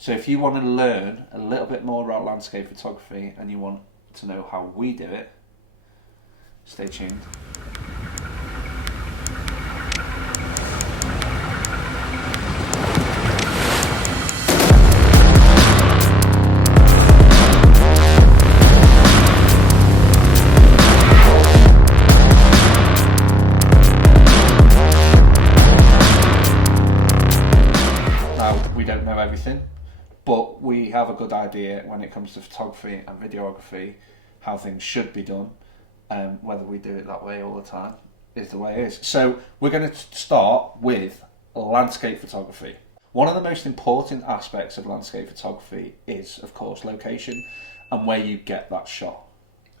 So if you want to learn a little bit more about landscape photography and you want to know how we do it, stay tuned. We don't know everything, but we have a good idea when it comes to photography and videography how things should be done. Whether we do it that way all the time is the way it is. So we're going to start with landscape photography. One of the most important aspects of landscape photography is, of course, location and where you get that shot.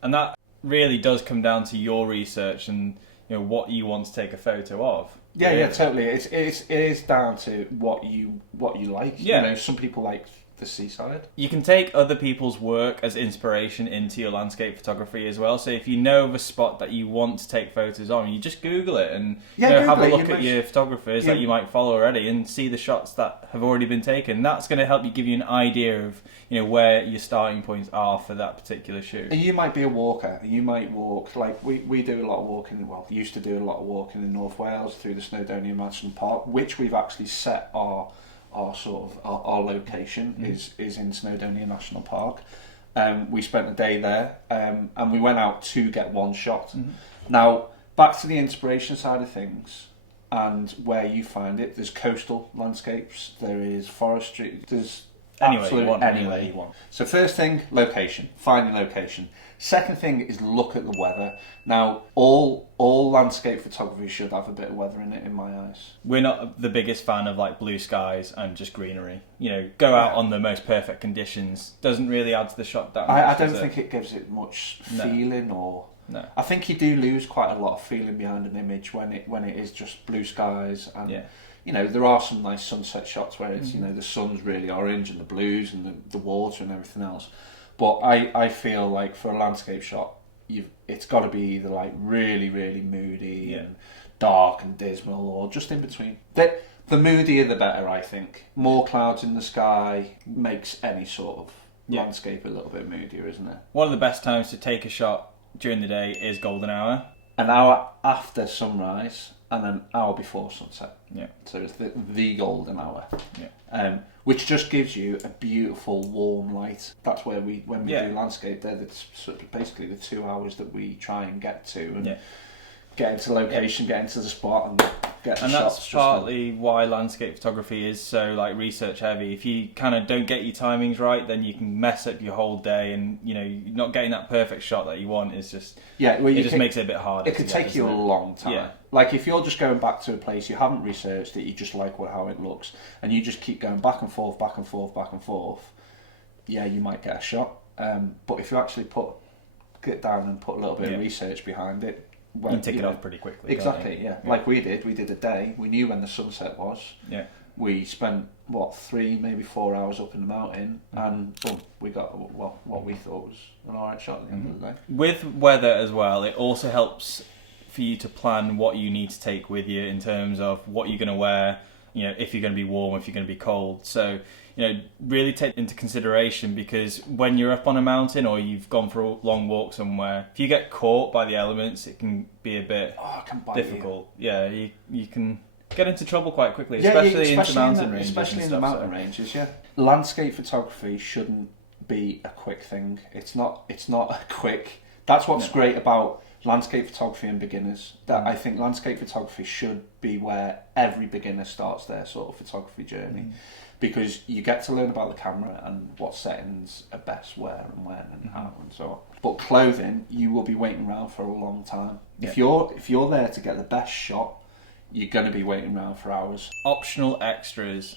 And that really does come down to your research and what you want to take a photo of. Yeah, really. Yeah, totally. It is down to what you like. Yeah. Some people like the seaside. You can take other people's work as inspiration into your landscape photography as well. So if you know of a spot that you want to take photos on, you just Google it and have a look at your photographers that you might follow already and see the shots that have already been taken. That's going to help you give you an idea of where your starting points are for that particular shoot. And you might be a walker. You might walk, like we do a lot of walking, used to do a lot of walking in North Wales through the Snowdonia National Park, which we've actually set our location is in Snowdonia National Park. We spent a day there and we went out to get one shot. Now, back to the inspiration side of things and where you find it, there's coastal landscapes, there is forestry, there's anywhere you want. So first thing, location, finding location. Second thing is look at the weather. Now, all landscape photography should have a bit of weather in it, in my eyes. We're not the biggest fan of like blue skies and just greenery. Go out on the most perfect conditions doesn't really add to the shot that much. I don't think it gives it much feeling or. No. I think you do lose quite a lot of feeling behind an image when it is just blue skies and. Yeah. There are some nice sunset shots where it's the sun's really orange and the blues and the water and everything else. But I feel like for a landscape shot, it's got to be either like really, really moody and dark and dismal, or just in between. The moodier the better, I think. More clouds in the sky makes any sort of landscape a little bit moodier, isn't it? One of the best times to take a shot during the day is golden hour. An hour after sunrise and an hour before sunset. Yeah. So it's the golden hour. Yeah. Which just gives you a beautiful warm light. That's where when we do landscape, they're basically the 2 hours that we try and get to and get into location, get into the spot and get the and shots. That's partly why landscape photography is so research heavy. If you kind of don't get your timings right, then you can mess up your whole day, and you're not getting that perfect shot that you want. Is just it just makes it a bit harder. It could take you a long time. Yeah. Like if you're just going back to a place you haven't researched it, you just like how it looks, and you just keep going back and forth, back and forth, back and forth. Yeah, you might get a shot. But if you actually get down and put a little bit of research behind it. You can tick it off pretty quickly. Exactly, yeah. Like we did a day. We knew when the sunset was. Yeah. We spent 3, maybe 4 hours up in the mountain, and boom, we got what we thought was an alright shot at the end of the day. With weather as well, it also helps for you to plan what you need to take with you in terms of what you're going to wear. If you're going to be warm, if you're going to be cold. So really take into consideration, because when you're up on a mountain or you've gone for a long walk somewhere, if you get caught by the elements, it can be a bit difficult. Yeah, you can get into trouble quite quickly, especially into mountain ranges. Especially in the mountain ranges, yeah. Landscape photography shouldn't be a quick thing. It's not a quick. That's what's great about landscape photography and beginners. That I think landscape photography should be where every beginner starts their sort of photography journey. Because you get to learn about the camera and what settings are best where and when and how and so on. But clothing, you will be waiting around for a long time. Yeah. If you're there to get the best shot, you're going to be waiting around for hours. Optional extras.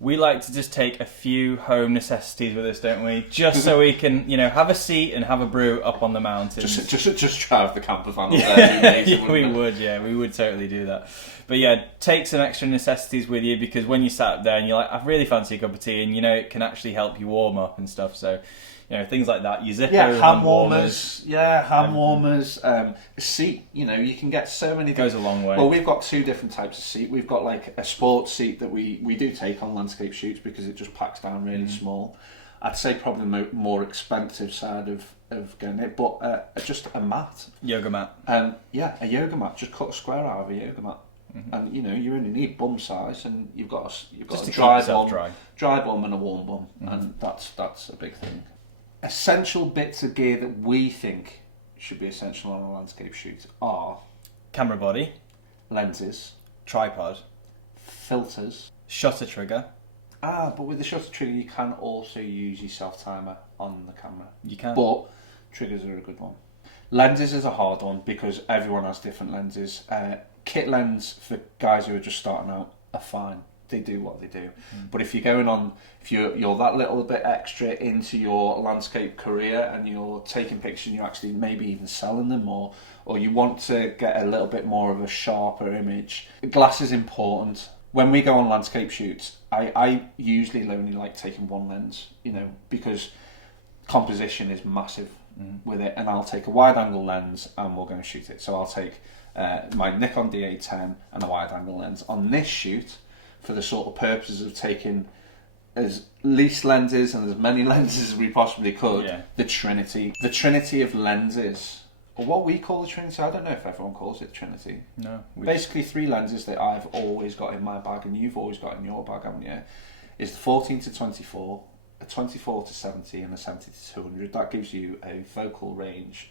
We like to just take a few home necessities with us, don't we? Just so we can, have a seat and have a brew up on the mountains. Just drive the camper van up there. We would totally do that. But yeah, take some extra necessities with you, because when you sat up there and you're like, I really fancy a cup of tea, and it can actually help you warm up and stuff. So, things like that. Your Zippo hand warmers. Yeah, hand warmers. A seat, you can get so many. Goes a long way. Well, we've got 2 different types of seat. We've got like a sports seat that we do take on landscape shoots because it just packs down really small. I'd say probably the more expensive side of getting it, but just a mat. Yoga mat. A yoga mat. Just cut a square out of a yoga mat. And you only need bum size, and you've got a dry bum and a warm bum, and that's a big thing. Essential bits of gear that we think should be essential on a landscape shoot are camera body, lenses, tripod, filters, shutter trigger. But with the shutter trigger, you can also use your self timer on the camera. You can, but triggers are a good one. Lenses is a hard one because everyone has different lenses. Kit lens for guys who are just starting out are fine. They do what they do. But if you're going on, if you're that little bit extra into your landscape career and you're taking pictures and you're actually maybe even selling them, or you want to get a little bit more of a sharper image, glass is important. When we go on landscape shoots, I usually only like taking one lens, because composition is massive with it, and I'll take a wide angle lens and we're going to shoot it. So I'll take my Nikon D810 and a wide angle lens on this shoot for the sort of purposes of taking as least lenses and as many lenses as we possibly could. The trinity of lenses, or what we call the trinity. I don't know if everyone calls it Trinity. No, basically 3 lenses that I've always got in my bag and you've always got in your bag, haven't you? Is the 14 to 24, a 24 to 70 and a 70 to 200. That gives you a focal range,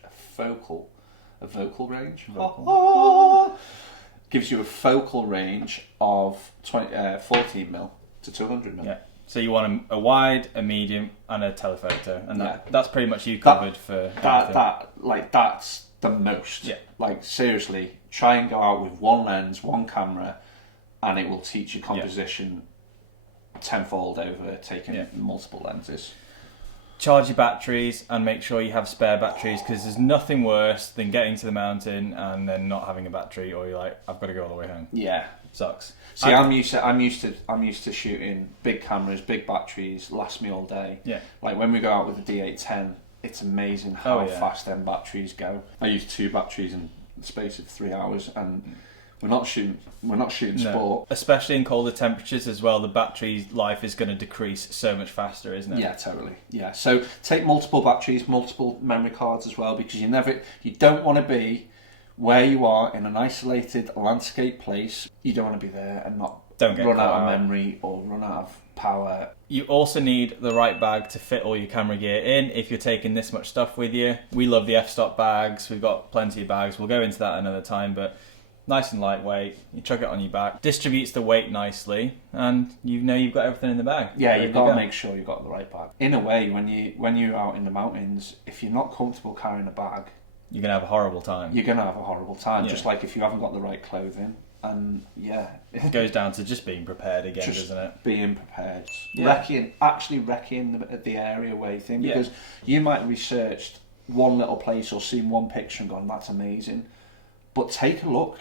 gives you a focal range of 14 mil to 200 mil. Yeah. So you want a wide, a medium, and a telephoto, and that's pretty much you covered for everything. That's the most. Yeah. Like seriously, try and go out with one lens, one camera, and it will teach you composition tenfold over taking multiple lenses. Charge your batteries and make sure you have spare batteries, because there's nothing worse than getting to the mountain and then not having a battery, or you're like, I've got to go all the way home. Yeah, sucks. See, I'm used to shooting big cameras, big batteries, last me all day. Yeah. Like when we go out with the D810, it's amazing how fast them batteries go. I use 2 batteries in the space of 3 hours, and we're not shooting sport. Especially in colder temperatures as well, the battery life is going to decrease so much faster, isn't it? Yeah, totally. Yeah. So take multiple batteries, multiple memory cards as well, because you don't want to be where you are in an isolated landscape place. You don't want to be there and run out of memory or run out of power. You also need the right bag to fit all your camera gear in if you're taking this much stuff with you. We love the f-stop bags. We've got plenty of bags. We'll go into that another time, but nice and lightweight. You chuck it on your back. Distributes the weight nicely, and you've got everything in the bag. Yeah, you've got to make sure you've got the right bag. In a way, when you're out in the mountains, if you're not comfortable carrying a bag, you're going to have a horrible time. Just like if you haven't got the right clothing. And it goes down to just being prepared again, doesn't it? Being prepared. Recceing the area where you think, because you might have researched one little place or seen one picture and gone, that's amazing. But take a look,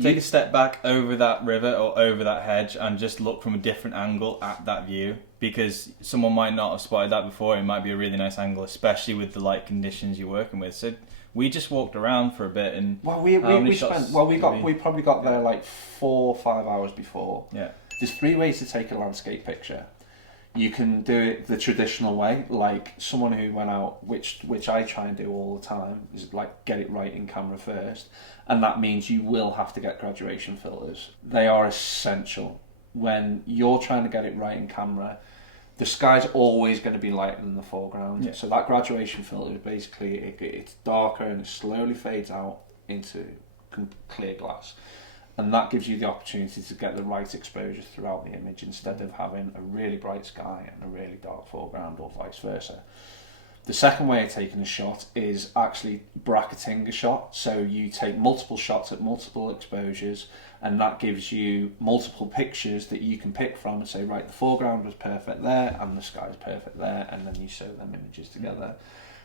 take a step back over that river or over that hedge and just look from a different angle at that view, because someone might not have spotted that before. It might be a really nice angle, especially with the light conditions you're working with. So we just walked around for a bit, and we probably got there like 4 or 5 hours before. Yeah. There's 3 ways to take a landscape picture. You can do it the traditional way, like someone who went out, which I try and do all the time, is like get it right in camera first, and that means you will have to get graduation filters. They are essential when you're trying to get it right in camera. The sky's always going to be lighter than the foreground, so that graduation filter is basically it's darker and it slowly fades out into clear glass. And that gives you the opportunity to get the right exposure throughout the image, instead of having a really bright sky and a really dark foreground, or vice versa. The second way of taking a shot is actually bracketing a shot. So you take multiple shots at multiple exposures, and that gives you multiple pictures that you can pick from and say, right, the foreground was perfect there and the sky was perfect there, and then you sew them images together.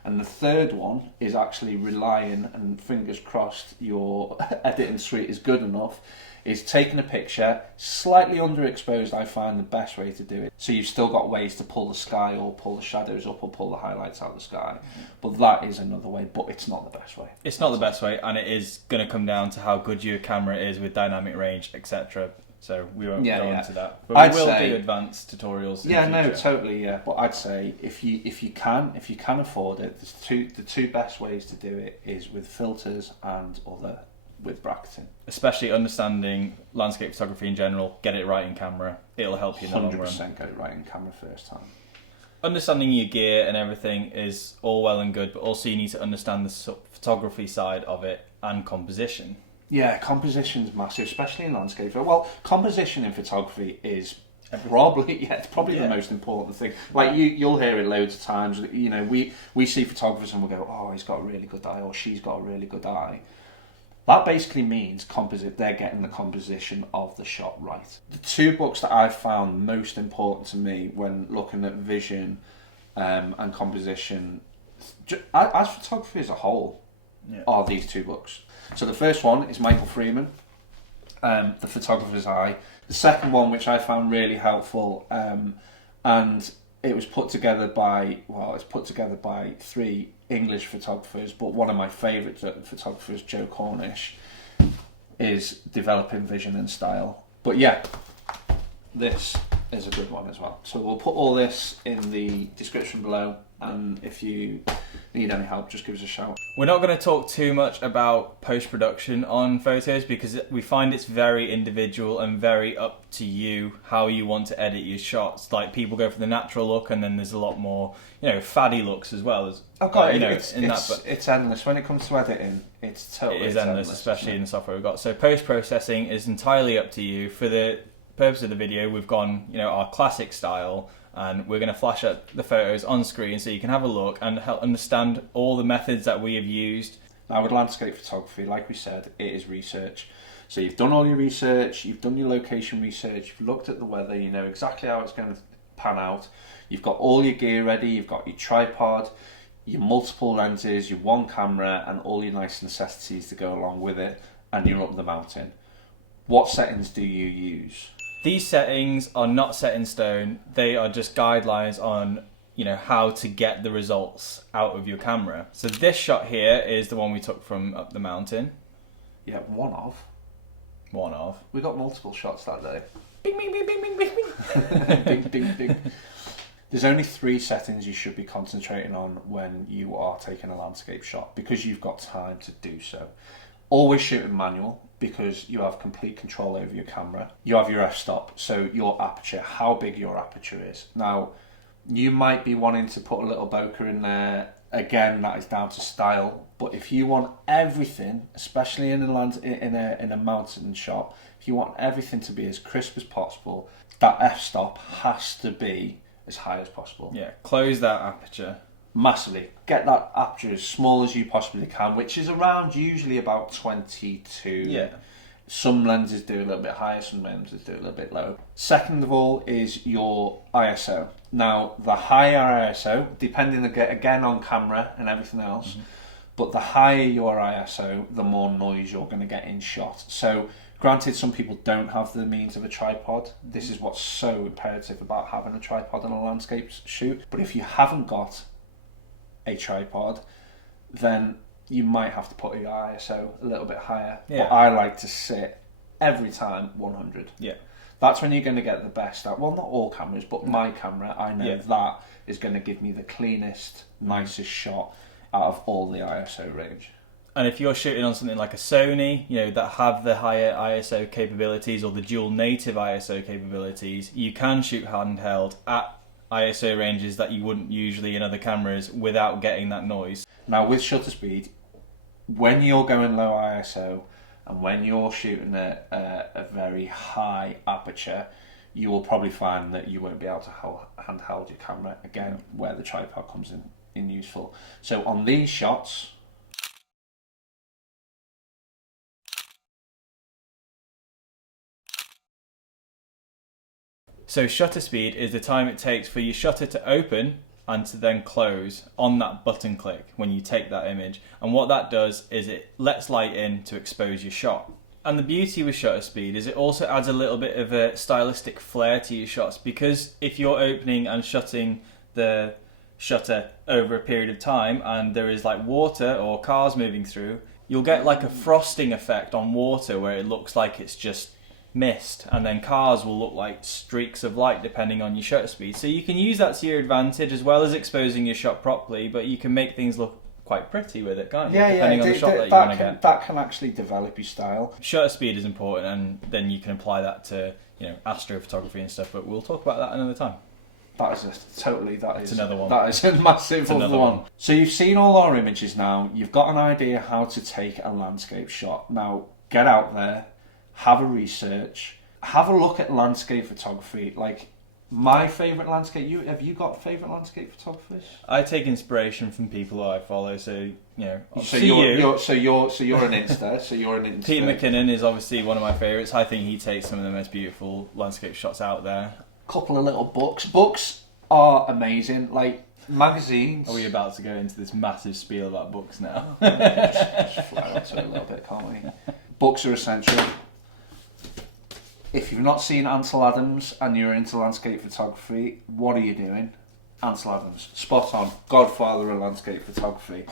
And the third one is actually relying, and fingers crossed your editing suite is good enough, is taking a picture, slightly underexposed, I find the best way to do it. So you've still got ways to pull the sky or pull the shadows up or pull the highlights out of the sky. But that is another way, but it's not the best way. It's not the best way, and it is going to come down to how good your camera is with dynamic range, etc. So we won't go into that. But we will do advanced tutorials in the future. No, totally, yeah. But I'd say if you can afford it, the two best ways to do it is with filters and with bracketing. Especially understanding landscape photography in general, get it right in camera. It'll help you in the long run. 100% get it right in camera first time. Understanding your gear and everything is all well and good, but also you need to understand the photography side of it and composition. Yeah, composition's massive, especially in landscape. Well, composition in photography is probably the most important thing. Like you'll hear it loads of times. You know, we see photographers and we'll go, oh, he's got a really good eye, or she's got a really good eye. That basically means they're getting the composition of the shot right. The two books that I've found most important to me when looking at vision and composition, as photography as a whole, are these two books. So the first one is Michael Freeman, The Photographer's Eye. The second one, which I found really helpful, and it was put together by three English photographers, but one of my favourite photographers, Joe Cornish, is Developing Vision and Style. But yeah, this is a good one as well. So we'll put all this in the description below, and if you need any help, just give us a shout. We're not going to talk too much about post-production on photos because we find it's very individual and very up to you how you want to edit your shots. Like, people go for the natural look, and then there's a lot more, faddy looks as well. It's endless when it comes to editing. It's endless, especially in the software we've got. So post-processing is entirely up to you. For the purpose of the video, we've gone, our classic style, and we're going to flash up the photos on screen so you can have a look and help understand all the methods that we have used. Now, with landscape photography, like we said, it is research. So you've done all your research, you've done your location research, you've looked at the weather, you know exactly how it's going to pan out. You've got all your gear ready, you've got your tripod, your multiple lenses, your one camera, and all your nice necessities to go along with it, and you're up the mountain. What settings do you use? These settings are not set in stone. They are just guidelines on, how to get the results out of your camera. So this shot here is the one we took from up the mountain. Yeah, one of. We got multiple shots that day. Bing, bing, bing, bing, bing, bing, bing. Ding, ding, ding. There's only 3 settings you should be concentrating on when you are taking a landscape shot, because you've got time to do so. Always shoot in manual, because you have complete control over your camera. You have your f-stop, so your aperture, how big your aperture is. Now, you might be wanting to put a little bokeh in there. Again, that is down to style. But if you want everything, especially in a mountain shot, if you want everything to be as crisp as possible, that f-stop has to be as high as possible. Yeah, close that aperture. Massively. Get that aperture as small as you possibly can, which is around usually about 22. Yeah. Some lenses do a little bit higher, some lenses do a little bit lower. Second of all is your ISO. Now, the higher ISO, depending again on camera and everything else, but the higher your ISO, the more noise you're going to get in shot. So, granted, some people don't have the means of a tripod. This is what's so imperative about having a tripod on a landscape shoot. But if you haven't got a tripod, then you might have to put your ISO a little bit higher. Yeah. But I like to sit every time 100. Yeah. That's when you're going to get the best out. Well, not all cameras, but my camera, I know that is going to give me the cleanest, nicest shot out of all the ISO range. And if you're shooting on something like a Sony, that have the higher ISO capabilities or the dual native ISO capabilities, you can shoot handheld at ISO ranges that you wouldn't usually in other cameras without getting that noise. Now, with shutter speed, when you're going low ISO and when you're shooting at a very high aperture, you will probably find that you won't be able to handheld your camera, again, where the tripod comes in useful. So on these shots, so shutter speed is the time it takes for your shutter to open and to then close on that button click when you take that image. And what that does is it lets light in to expose your shot. And the beauty with shutter speed is it also adds a little bit of a stylistic flair to your shots, because if you're opening and shutting the shutter over a period of time and there is like water or cars moving through, you'll get like a frosting effect on water where it looks like it's just mist, and then cars will look like streaks of light depending on your shutter speed. So you can use that to your advantage as well as exposing your shot properly, but you can make things look quite pretty with it, can't you? Depending on the shot that you want to get. That can actually develop your style. Shutter speed is important, and then you can apply that to, you know, astrophotography and stuff, but we'll talk about that another time. It's another one. That is a massive other one. So you've seen all our images now. You've got an idea how to take a landscape shot. Now get out there, have a research, have a look at landscape photography. Like my favourite landscape. Have you got favourite landscape photographers? I take inspiration from people who I follow. So you know, so you're an Insta. So you're an Insta. Peter McKinnon is obviously one of my favourites. I think he takes some of the most beautiful landscape shots out there. Couple of little books. Books are amazing. Like magazines. Are we about to go into this massive spiel about books now? just fly onto it a little bit, can't we? Books are essential. If you've not seen Ansel Adams and you're into landscape photography, what are you doing? Ansel Adams, spot on, godfather of landscape photography.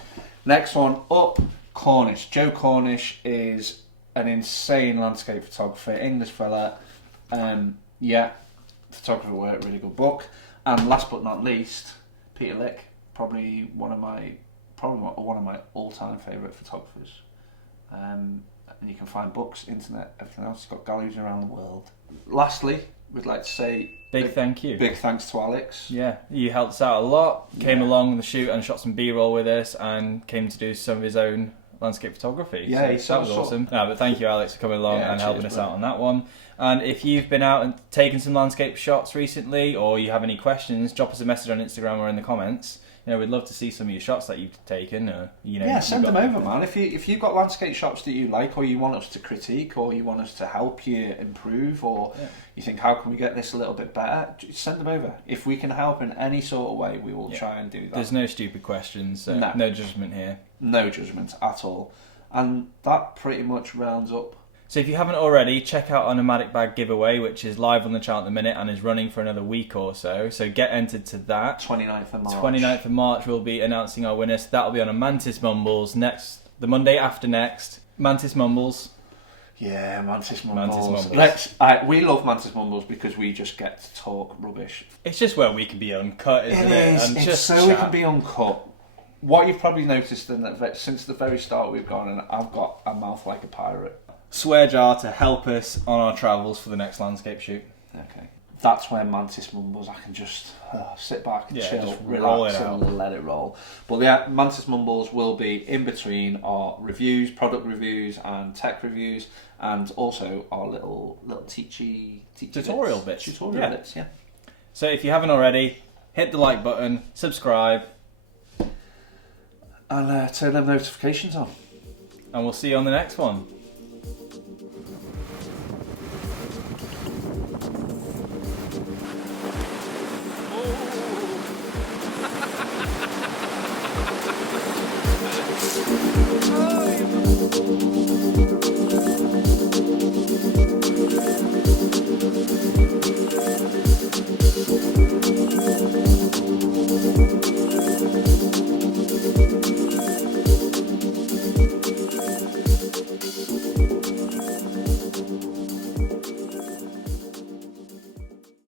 Next one up, Cornish. Joe Cornish is an insane landscape photographer, English fella. Photographer work, really good book. And last but not least, Peter Lick, probably one of my all-time favourite photographers. And you can find books, internet, everything else. He's got galleries around the world. Lastly, we'd like to say big thank you. Big thanks to Alex. Yeah, he helped us out a lot. Came along on the shoot and shot some B-roll with us, and came to do some of his own landscape photography. Yeah, so that was awesome. No, but thank you, Alex, for coming along and helping us out on that one. And if you've been out and taken some landscape shots recently, or you have any questions, drop us a message on Instagram or in the comments. You know, we'd love to see some of your shots that you've taken. Send them over, man. If you've got landscape shots that you like, or you want us to critique, or you want us to help you improve, or you think, how can we get this a little bit better? Send them over. If we can help in any sort of way, we will try and do that. There's no stupid questions. No judgment here. No judgment at all. And that pretty much rounds up. So if you haven't already, check out our NOMATIC bag giveaway, which is live on the channel at the minute and is running for another week or so. So get entered to that. 29th of March. 29th of March we'll be announcing our winners. That'll be on a Mantis Mumbles the Monday after next. Mantis Mumbles. Yeah, Mantis Mumbles. We love Mantis Mumbles because we just get to talk rubbish. It's just where we can be uncut, isn't it? And it's so we can be uncut. What you've probably noticed since the very start we've gone, and I've got a mouth like a pirate. Swear jar to help us on our travels for the next landscape shoot. Okay. That's where Mantis Mumbles, I can just sit back and chill, relax and let it roll. But yeah, Mantis Mumbles will be in between our reviews, product reviews and tech reviews, and also our little tutorial bits. Bits, yeah. So if you haven't already, hit the like button, subscribe, and turn them notifications on. And we'll see you on the next one.